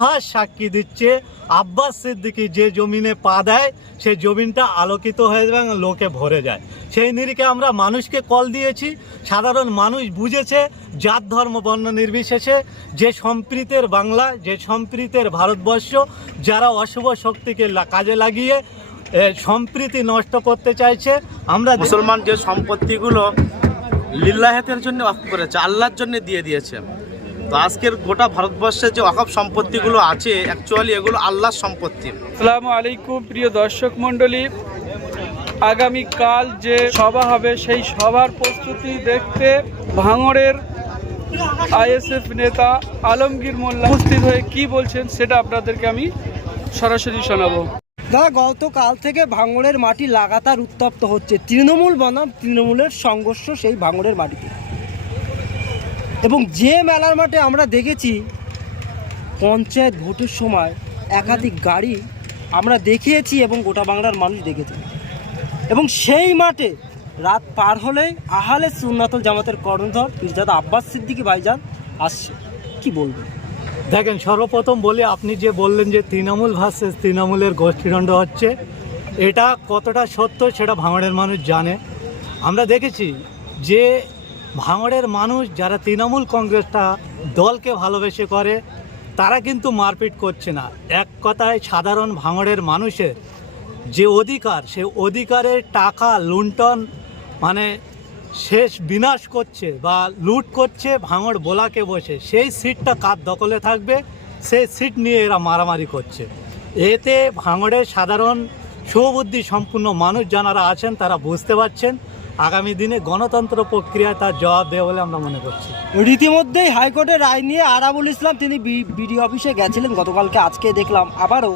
ইতিহাস সাক্ষী দিচ্ছে। আব্বাস সিদ্দিকি যে জমিনে পা দেয়, সেই জমিনটা আলোকিত হয়ে যায় এবং লোকে ভরে যায়। সেই নিরিখে আমরা মানুষকে কল দিয়েছি। সাধারণ মানুষ বুঝেছে, জাত, ধর্ম, বর্ণ নির্বিশেষে যে সম্প্রীতের বাংলা, যে সম্প্রীতের ভারতবর্ষ, যারা অশুভ শক্তিকে কাজে লাগিয়ে সম্প্রীতি নষ্ট করতে চাইছে, আমরা মুসলমান যে সম্পত্তিগুলো লিল্লাহেতের জন্য করেছে, আল্লাহর জন্য দিয়ে দিয়েছে। তো আজকের গোটা ভারতবর্ষে যে ওয়াকফ সম্পত্তিগুলো আছে অ্যাকচুয়ালি এগুলো আল্লাহর সম্পত্তি। আসসালামু আলাইকুম প্রিয় দর্শক মণ্ডলী। আগামীকাল যে সভা হবে সেই সভার প্রস্তুতি দেখতে ভাঙড়ের আইএসএফ নেতা আলমগীর মোল্লা উপস্থিত হয়ে কি বলছেন সেটা আপনাদেরকে আমি সরাসরি শোনাবো। দাদা গতকাল থেকে ভাঙড়ের মাটি লাগাতার উত্তপ্ত হচ্ছে। তৃণমূল বনাম তৃণমূলের সংঘর্ষ সেই ভাঙড়ের মাটিতে। এবং যে মেলার মাঠে আমরা দেখেছি, পঞ্চায়েত ভোটের সময় একাধিক গাড়ি আমরা দেখিয়েছি এবং গোটা বাংলার মানুষ দেখেছে। এবং সেই মাঠে রাত পার হলেই আহালে সুন্নাতল জামাতের কর্ণধর পীরজাদা আব্বাস সিদ্দিকী ভাইজান আসছে। কি বলবেন? দেখেন, সর্বপ্রথম বলি, আপনি যে বললেন যে তৃণমূল ভার্সেস তৃণমূলের গোষ্ঠীদণ্ড হচ্ছে, এটা কতটা সত্য সেটা ভাঙড়ের মানুষ জানে। আমরা দেখেছি যে ভাঙড়ের মানুষ যারা তৃণমূল কংগ্রেসটা দলকে ভালোবেসে করে, তারা কিন্তু মারপিট করছে না। এক কথায়, সাধারণ ভাঙড়ের মানুষের যে অধিকার, সে অধিকারের টাকা লুণ্ঠন মানে শেষ বিনাশ করছে বা লুট করছে ভাঙড় বোলাকে বসে, সেই সিটটা কার দখলে থাকবে? সেই সিট নিয়ে এরা মারামারি করছে। এতে ভাঙড়ের সাধারণ সুবুদ্ধি সম্পূর্ণ মানুষ যারা আছেন, তারা বুঝতে পারছেন আগামী দিনে গণতন্ত্র প্রক্রিয়া তার জবাব দেবে বলে আমরা মনে করছি। রীতিমধ্যেই হাইকোর্টের রায় নিয়ে আরাবুল ইসলাম তিনি বিডি অফিসে গেছিলেন। গতকালকে আজকে দেখলাম আবারও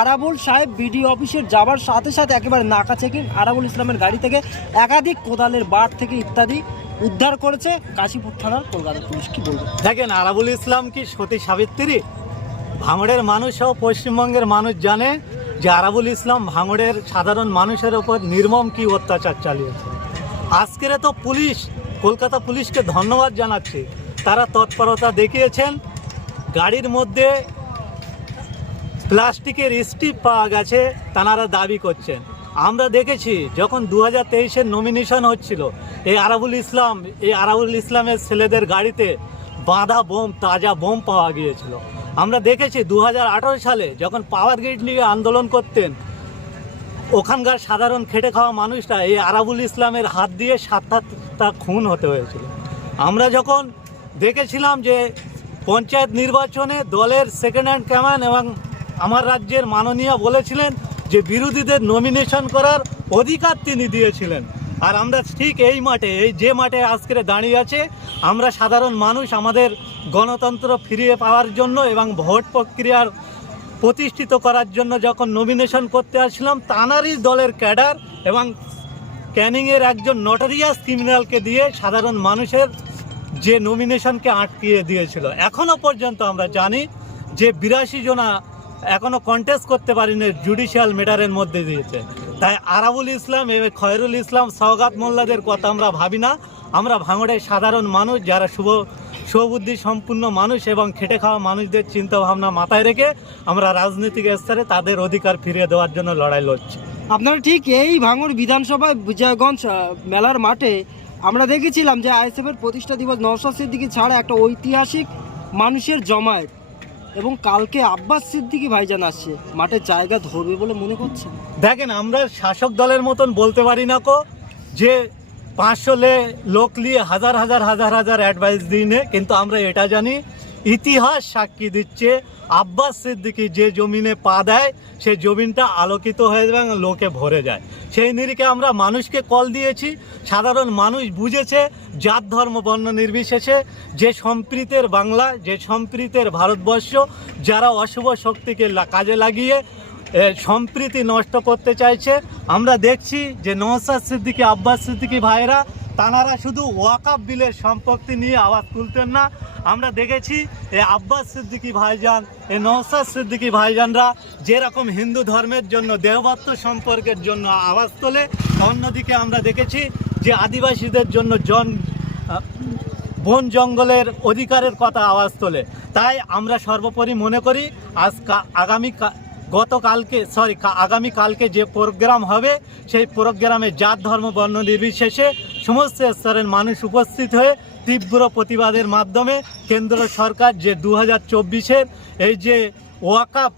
আরাবুল সাহেব বিডি অফিসে যাবার সাথে সাথে একেবারে নাকা চেকিং আরাবুল ইসলামের গাড়ি থেকে একাধিক কোদালের বার থেকে ইত্যাদি উদ্ধার করেছে কাশীপুর থানার কলকাতা পুলিশ। কি বলবে? দেখেন আরাবুল ইসলাম কি সতী সাবিত্রী? ভাঙড়ের মানুষ সহ পশ্চিমবঙ্গের মানুষ জানে যে আরাবুল ইসলাম ভাঙড়ের সাধারণ মানুষের ওপর নির্মম কি অত্যাচার চালিয়েছে। আজকের তো পুলিশ, কলকাতা পুলিশকে ধন্যবাদ জানাচ্ছি। তারা তৎপরতা দেখিয়েছেন। গাড়ির মধ্যে প্লাস্টিকের স্টিপ পাওয়া গেছে তানারা দাবি করছেন। আমরা দেখেছি, যখন দু হাজার তেইশের নমিনেশন হচ্ছিল, এই আরাবুল ইসলাম, এই আরাবুল ইসলামের ছেলেদের গাড়িতে বাঁধা বোম, তাজা বোম পাওয়া গিয়েছিল। আমরা দেখেছি দু হাজার আঠেরো সালে যখন পাওয়ার গ্রিড নিয়ে আন্দোলন করতেন ওখানকার সাধারণ খেটে খাওয়া মানুষরা এই আরাবুল ইসলামের হাত দিয়ে সাতটা খুন হতে হয়েছিল। আমরা যখন দেখেছিলাম যে পঞ্চায়েত নির্বাচনে দলের সেকেন্ড হ্যান্ড ক্যামান এবং আমার রাজ্যের মাননীয় বলেছিলেন যে বিরোধীদের নমিনেশন করার অধিকার তিনি দিয়েছিলেন। আর আমরা ঠিক এই মাঠে, এই যে মাঠে আজকের দাঁড়িয়ে আছে, আমরা সাধারণ মানুষ আমাদের গণতন্ত্র ফিরিয়ে পাওয়ার জন্য এবং ভোট প্রক্রিয়ার প্রতিষ্ঠিত করার জন্য যখন নমিনেশন করতে আসছিলাম, তানারই দলের ক্যাডার এবং ক্যানিংয়ের একজন নটারিয়াস ক্রিমিনালকে দিয়ে সাধারণ মানুষের যে নমিনেশনকে আটকিয়ে দিয়েছিল। এখনও পর্যন্ত আমরা জানি যে বিরাশি জনা এখনও কন্টেস্ট করতে পারিনি জুডিশিয়াল মেটারের মধ্যে দিয়েছে। তাই আরাবুল ইসলাম এবং খয়রুল ইসলাম, সওগাত মোল্লাদের কথা আমরা ভাবি না। আমরা ভাঙড়ের সাধারণ মানুষ যারা শুভ সুবুদ্ধি সম্পূর্ণ মানুষ এবং খেটে খাওয়া মানুষদের চিন্তাভাবনা মাথায় রেখে আমরা রাজনৈতিক স্তরে তাদের অধিকার ফিরিয়ে দেওয়ার জন্য লড়াই লড়ছি। আপনারা ঠিক এই ভাঙড় বিধানসভায় বিজয়গঞ্জ মেলার মাঠে আমরা দেখেছিলাম যে আইএসএফের প্রতিষ্ঠা দিবস নওশাদ সিদ্দিকি ছাড়া একটা ঐতিহাসিক মানুষের জমায়েত এবং কালকে আব্বাস সিদ্দিকি ভাইজান আসছে। মাঠে জায়গা ধরবে বলে মনে করছে দেখেন আমরা শাসক দলের মতন বলতে পারি না কো যে পাঁচশো লে লোক নিয়ে হাজার হাজার হাজার হাজার অ্যাডভাইস দিই নে, কিন্তু আমরা এটা জানি, ইতিহাস সাক্ষী দিচ্ছে, আব্বাস সিদ্দিকি যে জমিনে পা দেয় সেই জমিনটা আলোকিত হয়ে যায় এবং লোকে ভরে যায়। সেই নিরিখে আমরা মানুষকে কল দিয়েছি, সাধারণ মানুষ বুঝেছে, জাত, ধর্ম, বর্ণ নির্বিশেষে যে সম্প্রীতের বাংলা, যে সম্প্রীতের ভারতবর্ষ, যারা অশুভ শক্তিকে কাজে লাগিয়ে সম্প্রীতি নষ্ট করতে চাইছে। আমরা দেখছি যে নওসাদ সিদ্দিকী, আব্বাস সিদ্দিকী ভাইরা তানারা শুধু ওয়াকাব বিলের সম্পত্তি নিয়ে আওয়াজ তুলতেন না। আমরা দেখেছি এ, আব্বাস সিদ্দিকী ভাইজান, এ নওসাদ সিদ্দিকী ভাইজানরা যেরকম হিন্দু ধর্মের জন্য দেহবত্ত সম্পর্কের জন্য আওয়াজ তোলে, অন্যদিকে আমরা দেখেছি যে আদিবাসীদের জন্য জন বন জঙ্গলের অধিকারের কথা আওয়াজ তোলে। তাই আমরা সর্বোপরি মনে করি আজ আগামী গতকালকে সরি আগামী কালকে যে প্রোগ্রাম হবে সেই প্রোগ্রামে জাত ধর্ম বর্ণ নির্বিশেষে সমস্ত স্তরের মানুষ উপস্থিত হয়ে তীব্র প্রতিবাদের মাধ্যমে কেন্দ্র সরকার যে দু হাজার চব্বিশের এই যে ওয়াকাপ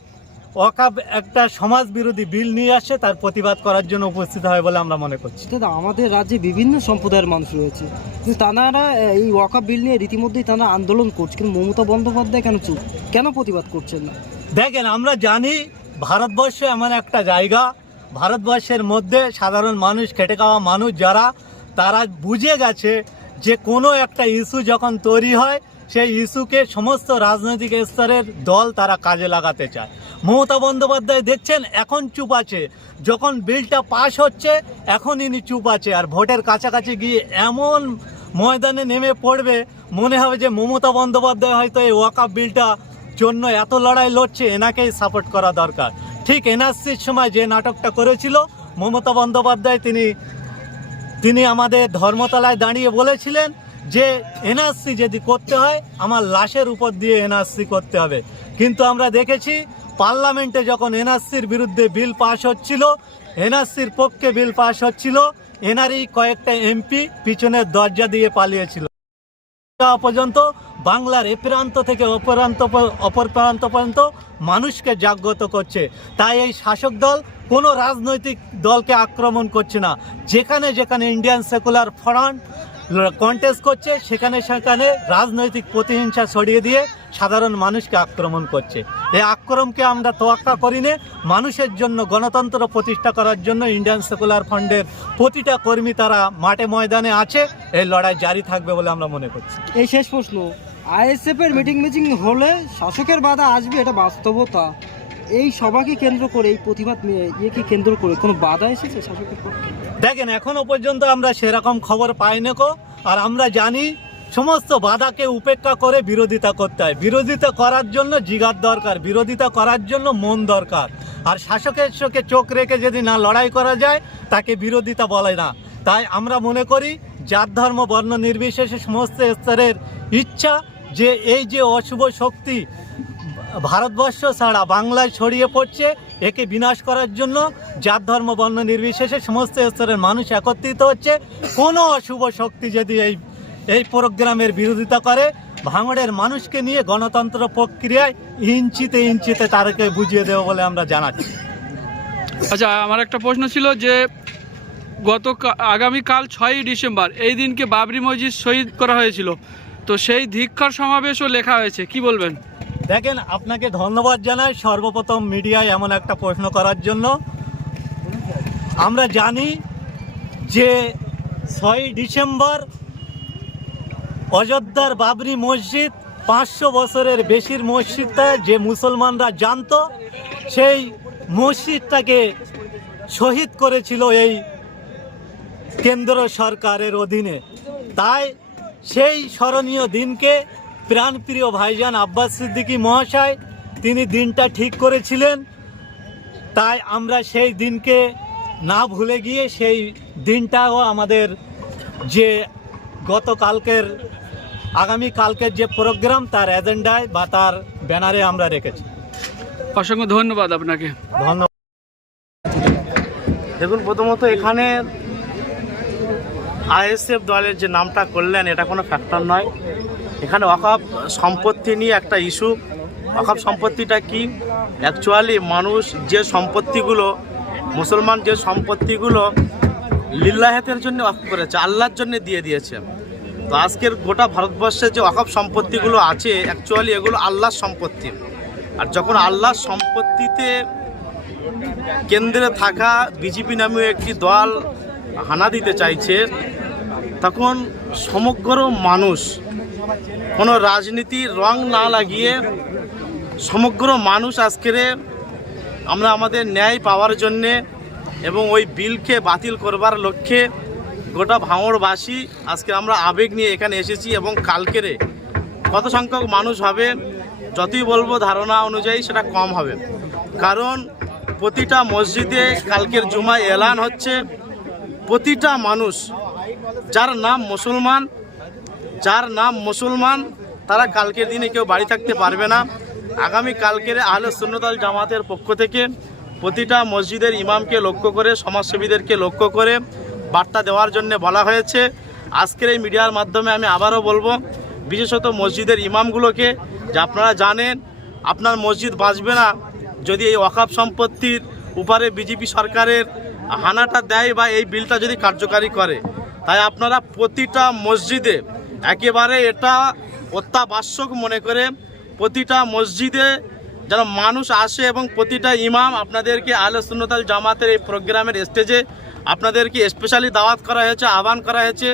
ওয়াকাপ একটা সমাজ বিরোধী বিল নিয়ে আসছে তার প্রতিবাদ করার জন্য উপস্থিত হয় বলে আমরা মনে করছি। দাদা আমাদের রাজ্যে বিভিন্ন সম্প্রদায়ের মানুষ রয়েছে। কিন্তু তানারা এই ওয়াকা বিল নিয়ে রীতিমধ্যেই তারা আন্দোলন করছে কিন্তু মমতা বন্দ্যোপাধ্যায় কেন চুপ? কেন প্রতিবাদ করছেন না? দেখেন আমরা জানি ভারতবর্ষ এমন একটা জায়গা, ভারতবর্ষের মধ্যে সাধারণ মানুষ, খেটে খাওয়া মানুষ যারা, তারা বুঝে গেছে যে কোনো একটা ইস্যু যখন তৈরি হয়, সেই ইস্যুকে সমস্ত রাজনৈতিক স্তরের দল তারা কাজে লাগাতে চায়। মমতা বন্দ্যোপাধ্যায় দেখছেন, এখন চুপ আছে। যখন বিলটা পাশ হচ্ছে এখন ইনি চুপ আছে। আর ভোটের কাছাকাছি গিয়ে এমন ময়দানে নেমে পড়বে, মনে হবে যে মমতা বন্দ্যোপাধ্যায় হয়তো এই ওয়াকাপ বিলটা জন্য এত লড়াই লড়ছে, এনাকেই সাপোর্ট করা দরকার। ঠিক এনআরসির সময় যে নাটকটা করেছিল, মমতা বন্দ্যোপাধ্যায় তিনি তিনি আমাদের ধর্মতলায় দাঁড়িয়ে বলেছিলেন যে, এনআরসি যদি করতে হয়, আমার লাশের উপর দিয়ে এনআরসি করতে হবে। কিন্তু আমরা দেখেছি, পার্লামেন্টে যখন এনআরসির বিরুদ্ধে বিল পাশ হচ্ছিল, এনআরসির পক্ষে বিল পাশ হচ্ছিল এনআরই কয়েকটা এমপি পিছনের দরজা দিয়ে পালিয়েছিল। যাওয়া পর্যন্ত, বাংলার এ প্রান্ত থেকে অপরান্ত অপর প্রান্ত পর্যন্ত মানুষকে জাগ্রত করছে। তাই এই শাসক দল কোনো রাজনৈতিক দলকে আক্রমণ করছে না। যেখানে যেখানে ইন্ডিয়ান সেকুলার ফ্রন্ট কন্টেস্ট করছে, সেখানে সেখানে রাজনৈতিক প্রতিহিংসা ছড়িয়ে দিয়ে সাধারণ মানুষকে আক্রমণ করছে। এই আক্রমণকে আমরা তোয়াক্কা করি নে মানুষের জন্য গণতন্ত্র প্রতিষ্ঠা করার জন্য ইন্ডিয়ান সেকুলার ফান্ডের প্রতিটা কর্মী তারা মাঠে ময়দানে আছে, এই লড়াই জারি থাকবে বলে আমরা মনে করছি। এই শেষ প্রশ্ন আইএসএফ এর মিটিং মিটিং হলে শাসকের বাধা আসবে, এটা বাস্তবতা? এই সভাকে কেন্দ্র করে, এই প্রতিবাদ ইয়েকে কেন্দ্র করে কোনো বাধা এসেছে শাসকের পক্ষে? দেখেন, এখনও পর্যন্ত আমরা সেরকম খবর পাই না কো, আর আমরা জানি সমস্ত বাধাকে উপেক্ষা করে বিরোধিতা করতে হয়। বিরোধিতা করার জন্য জিগার দরকার, বিরোধিতা করার জন্য মন দরকার। আর শাসকের চোখে চোখ রেখে যদি না লড়াই করা যায়, তাকে বিরোধিতা বলে না। তাই আমরা মনে করি, জাত, ধর্ম, বর্ণ নির্বিশেষে সমস্ত স্তরের ইচ্ছা যে এই যে অশুভ শক্তি ভারতবর্ষ ছাড়া বাংলায় ছড়িয়ে পড়ছে, একে বিনাশ করার জন্য জাত, ধর্ম, বর্ণ নির্বিশেষে সমস্ত স্তরের মানুষ একত্রিত হচ্ছে। কোনো অশুভ শক্তি যদি এই এই প্রোগ্রামের বিরোধিতা করে, ভাঙড়ের মানুষকে নিয়ে গণতন্ত্র প্রক্রিয়ায় ইঞ্চিতে ইঞ্চিতে তাদেরকে বুঝিয়ে দেবো বলে আমরা জানাচ্ছি। আচ্ছা আমার একটা প্রশ্ন ছিল যে, গত আগামীকাল ছয়ই ডিসেম্বর, এই দিনকে বাবরি মসজিদ শহীদ করা হয়েছিল। তো সেই ধিক্ষার সমাবেশও লেখা হয়েছে, কি বলবেন? দেখেন, আপনাকে ধন্যবাদ জানাই সর্বপ্রথম মিডিয়ায় এমন একটা প্রশ্ন করার জন্য। আমরা জানি যে ছয়ই ডিসেম্বর অযোধ্যার বাবরি মসজিদ পাঁচশো বছরের বেশির মসজিদটা যে মুসলমানরা জানতো, সেই মসজিদটাকে শহীদ করেছিল এই কেন্দ্র সরকারের অধীনে। তাই সেই স্মরণীয় দিনকে প্রাণপ্রিয় ভাইজান আব্বাস সিদ্দিকী মহাশয় তিনি দিনটা ঠিক করেছিলেন। তাই আমরা সেই দিনকে না ভুলে গিয়ে সেই দিনটাও আমাদের যে গতকালকের আগামী কালকের যে প্রোগ্রাম তার এজেন্ডায় বা তার ব্যানারে আমরা রেখেছি। অসংখ্য ধন্যবাদ আপনাকে। ধন্যবাদ। দেখুন প্রথমত এখানে আইএসএফ দলের যে নামটা করলেন, এটা কোনো ফ্যাক্টর নয়। এখানে অকাপ সম্পত্তি নিয়ে একটা ইস্যু অকাপ সম্পত্তিটা কি? অ্যাকচুয়ালি মানুষ যে সম্পত্তিগুলো, মুসলমান যে সম্পত্তিগুলো লিল্লাহেতের জন্য অফ করেছে, আল্লাহর জন্য দিয়ে দিয়েছে। তো আজকের গোটা ভারতবর্ষে যে অকাপ সম্পত্তিগুলো আছে অ্যাকচুয়ালি এগুলো আল্লাহর সম্পত্তি। আর যখন আল্লাহর সম্পত্তিতে কেন্দ্রে থাকা বিজেপি নামীয় একটি দল হানা দিতে চাইছে, তখন সমগ্র মানুষ কোনো রাজনীতির রং না লাগিয়ে সমগ্র মানুষ আজকের আমরা আমাদের ন্যায় পাওয়ার জন্যে এবং ওই বিলকে বাতিল করবার লক্ষ্যে গোটা ভাঙড়বাসী আজকে আমরা আবেগ নিয়ে এখানে এসেছি এবং কালকেরে কত সংখ্যক মানুষ হবে যতই বলব ধারণা অনুযায়ী সেটা কম হবে। কারণ প্রতিটা মসজিদে কালকের জুমায় এলান হচ্ছে। প্রতিটা মানুষ যার নাম মুসলমান, যার নাম মুসলমান, তারা কালকের দিনে কেউ বাড়ি থাকতে পারবে না। আগামী কালকের আহলে সুন্নতাল জামাতের পক্ষ থেকে প্রতিটা মসজিদের ইমামকে লক্ষ্য করে, সমাজসেবীদেরকে লক্ষ্য করে বার্তা দেওয়ার জন্য বলা হয়েছে। আজকের এই মিডিয়ার মাধ্যমে আমি আবারও বলব, বিশেষত মসজিদের ইমামগুলোকে যে আপনারা জানেন, আপনার মসজিদ বাঁচবে না যদি এই ওয়াকাফ সম্পত্তির উপরে বিজেপি সরকারের হানাটা দেয় বা এই বিলটা যদি কার্যকারী করে, তাই আপনারা প্রতিটা মসজিদে একেবারে এটা অত্যাবশ্যক মনে করে প্রতিটা মসজিদে যেন মানুষ আসে এবং প্রতিটা ইমাম আপনাদেরকে আলো সুন্নতাল জামাতের এই প্রোগ্রামের স্টেজে আপনাদেরকে স্পেশালি দাওয়াত করা হয়েছে, আহ্বান করা হয়েছে।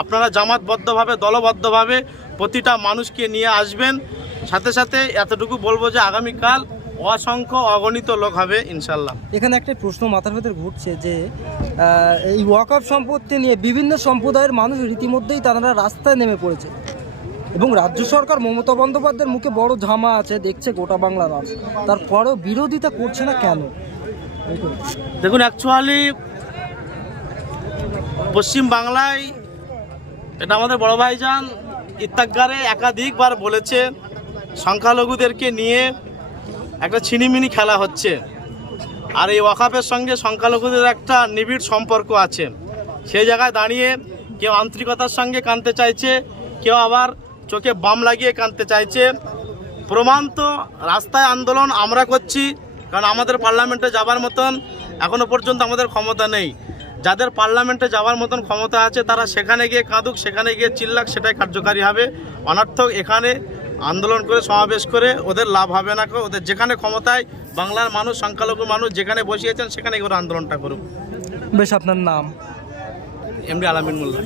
আপনারা জামাতবদ্ধভাবে, দলবদ্ধভাবে প্রতিটা মানুষকে নিয়ে আসবেন। সাথে সাথে এতটুকু বলব যে আগামীকাল অসংখ্য অগণিত লোক হবে ইনশাল্লাহ এখানে একটা প্রশ্ন মাথার ভেতরে ঘুরছে যে এই ওয়াকআপ সম্পত্তি নিয়ে বিভিন্ন সম্প্রদায়ের মানুষ রীতিমধ্যেই তারা রাস্তায় নেমে পড়েছে। এবং রাজ্য সরকার মমতা বন্দ্যোপাধ্যায়ের মুখে বড় ঝামা আছে দেখছে গোটা বাংলা রাজ তারপরেও বিরোধিতা করছে না কেন? দেখুন অ্যাকচুয়ালি পশ্চিম বাংলায় এটা আমাদের বড় ভাইজান ইত্যাগারে একাধিকবার বলেছে সংখ্যালঘুদেরকে নিয়ে একটা ছিনিমিনি খেলা হচ্ছে। আর এই ওয়াকাফের সঙ্গে সংখ্যালঘুদের একটা নিবিড় সম্পর্ক আছে। সেই জায়গায় দাঁড়িয়ে কেউ আন্তরিকতার সঙ্গে কানতে চাইছে, কেউ আবার চোখে বাম লাগিয়ে কানতে চাইছে। প্রমাণ তো রাস্তায় আন্দোলন আমরা করছি, কারণ আমাদের পার্লামেন্টে যাবার মতন এখনও পর্যন্ত আমাদের ক্ষমতা নেই। যাদের পার্লামেন্টে যাওয়ার মতন ক্ষমতা আছে, তারা সেখানে গিয়ে কাঁদুক, সেখানে গিয়ে চিল্লাক, সেটাই কার্যকারী হবে। অনর্থক এখানে আন্দোলন করে সমাবেশ করে ওদের লাভ হবে না। ওদের যেখানে ক্ষমতায় বাংলার মানুষ সংখ্যালঘু মানুষ যেখানে বসিয়েছেন সেখানে ওরা আন্দোলনটা করুক। বেশ আপনার নাম? এমডি আলামিন মোল্লা।